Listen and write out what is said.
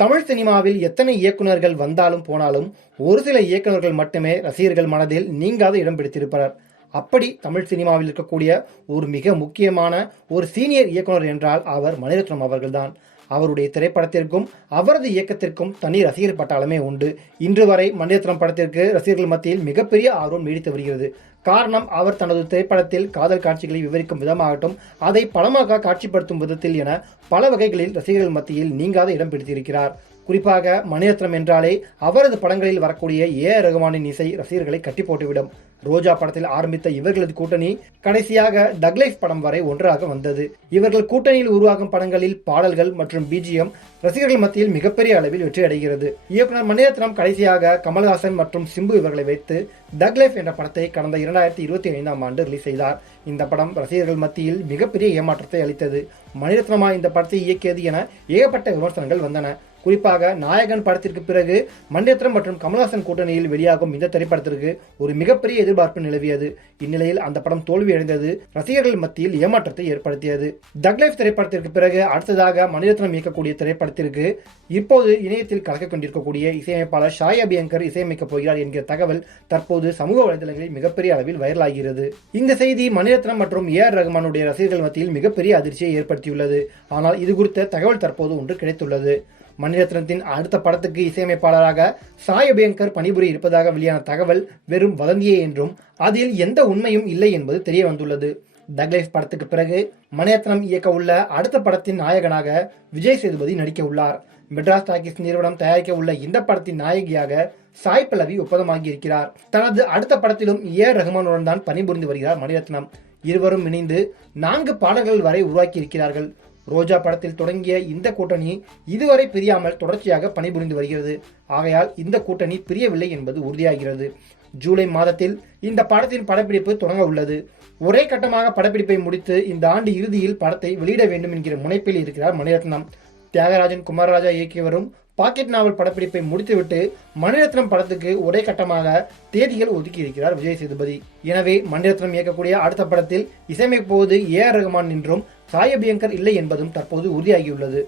தமிழ் சினிமாவில் எத்தனை இயக்குநர்கள் வந்தாலும் போனாலும் ஒரு சில இயக்குநர்கள் மட்டுமே ரசிகர்கள் மனதில் நீங்காத இடம் பிடித்திருப்பார். அப்படி தமிழ் சினிமாவில் இருக்கக்கூடிய ஒரு மிக முக்கியமான ஒரு சீனியர் இயக்குனர் என்றால் அவர் மணிரத்னம் அவர்கள்தான். அவருடைய திரைப்படத்திற்கும் அவரது இயக்கத்திற்கும் தனி ரசிகர் பட்டாளமே உண்டு. இன்று வரை மணிரத்னம் படத்திற்கு ரசிகர்கள் மத்தியில் மிகப்பெரிய ஆர்வம் நீடித்து வருகிறது. காரணம், அவர் தனது திரைப்படத்தில் காதல் காட்சிகளை விவரிக்கும் விதமாகட்டும், அதை படமாக காட்சிப்படுத்தும் விதத்தில் என பல வகைகளில் ரசிகர்கள் மத்தியில் நீங்காத இடம் பிடித்திருக்கிறார். குறிப்பாக மணிரத்னம் என்றாலே அவரது படங்களில் வரக்கூடிய ஏ.ஆர். ரகுமானின் இசை ரசிகர்களை கட்டி போட்டுவிடும். ரோஜா படத்தில் ஆரம்பித்த இவர்களது கூட்டணி கடைசியாக தக் லைஃப் படம் வரை ஒன்றாக வந்தது. இவர்கள் கூட்டணியில் உருவாகும் படங்களில் பாடல்கள் மற்றும் பிஜிஎம் ரசிகர்கள் மத்தியில் மிகப்பெரிய அளவில் வெற்றி அடைகிறது. இயக்குனர் மணிரத்னம் கடைசியாக கமல்ஹாசன் மற்றும் சிம்பு இவர்களை வைத்து தக் லைஃப் என்ற படத்தை கடந்த 2025ஆம் ஆண்டு ரிலீஸ் செய்தார். இந்த படம் ரசிகர்கள் மத்தியில் மிகப்பெரிய ஏமாற்றத்தை அளித்தது. மணிரத்னமா இந்த படத்தை இயக்கியது என ஏகப்பட்ட விமர்சனங்கள் வந்தன. குறிப்பாக நாயகன் படத்திற்கு பிறகு மணிரத்னம் மற்றும் கமல்ஹாசன் கூட்டணியில் வெளியாகும் இந்த திரைப்படத்திற்கு ஒரு மிகப்பெரிய எதிர்பார்ப்பு நிலவியது. இந்நிலையில் அந்த படம் தோல்வியடைந்தது ரசிகர்கள் மத்தியில் ஏமாற்றத்தை ஏற்படுத்தியது. தக் லைஃப் திரைப்படத்திற்கு பிறகு அடுத்ததாக மணிரத்னம் இயக்கக்கூடிய திரைப்படத்திற்கு இப்போது இணையத்தில் கலக்க கொண்டிருக்கக்கூடிய இசையமைப்பாளர் ஷாய் அபியங்கர் இசையமைக்கப் போகிறார் என்கிற தகவல் தற்போது சமூக வலைதளங்களில் மிகப்பெரிய அளவில் வைரலாகிறது. இந்த செய்தி மணிரத்னம் மற்றும் ஏ.ஆர். ரகுமானுடைய ரசிகர்கள் மத்தியில் மிகப்பெரிய அதிர்ச்சியை ஏற்படுத்தியுள்ளது. ஆனால் இது குறித்த தகவல் தற்போது ஒன்று கிடைத்துள்ளது. மணிரத்னத்தின் அடுத்த படத்துக்கு இசையமைப்பாளராக சாய் அபியங்கர் பணிபுரிய இருப்பதாக வெளியான தகவல் வெறும் வதந்தியே என்றும் அதில் எந்த உண்மையும் இல்லை என்பது தெரிய வந்துள்ளது. தக் லைஃப் படத்துக்கு பிறகு மணிரத்னம் இயக்க உள்ள அடுத்த படத்தின் நாயகனாக விஜய் சேதுபதி நடிக்க உள்ளார். மெட்ராஸ் டாக்கீஸ் நிறுவனம் தயாரிக்க உள்ள இந்த படத்தின் நாயகியாக சாய் பல்லவி ஒப்பந்தமாகி இருக்கிறார். தனது அடுத்த படத்திலும் ஏ.ஆர். ரகுமானுடன் தான் பணிபுரிந்து வருகிறார் மணிரத்னம். இருவரும் இணைந்து 4 பாடல்கள் வரை உருவாக்கி இருக்கிறார்கள். ரோஜா படத்தில் தொடங்கிய இந்த கூட்டணி இதுவரை பிரியாமல் தொடர்ச்சியாக பணிபுரிந்து வருகிறது. ஆகையால் இந்த கூட்டணி பிரியவில்லை என்பது உறுதியாகிறது. ஜூலை மாதத்தில் இந்த படத்தின் படப்பிடிப்பு தொடங்க உள்ளது. ஒரே கட்டமாக படப்பிடிப்பை முடித்து இந்த ஆண்டு இறுதியில் படத்தை வெளியிட வேண்டும் என்கிற முனைப்பில் இருக்கிறார் மணிரத்னம். தியாகராஜன் குமாரராஜா இயக்கி வரும் பாக்கெட் நாவல் படப்பிடிப்பை முடித்துவிட்டு மணிரத்னம் படத்துக்கு ஒரே கட்டமாக தேதிகள் ஒதுக்கி இருக்கிறார் விஜய் சேதுபதி. எனவே மணிரத்னம் இயக்கக்கூடிய அடுத்த படத்தில் இசையமைப்போது ஏ.ஆர். ரகுமான் என்றும் சாய் அபியங்கர் இல்லை என்பதும் தற்போது உறுதியாகியுள்ளது.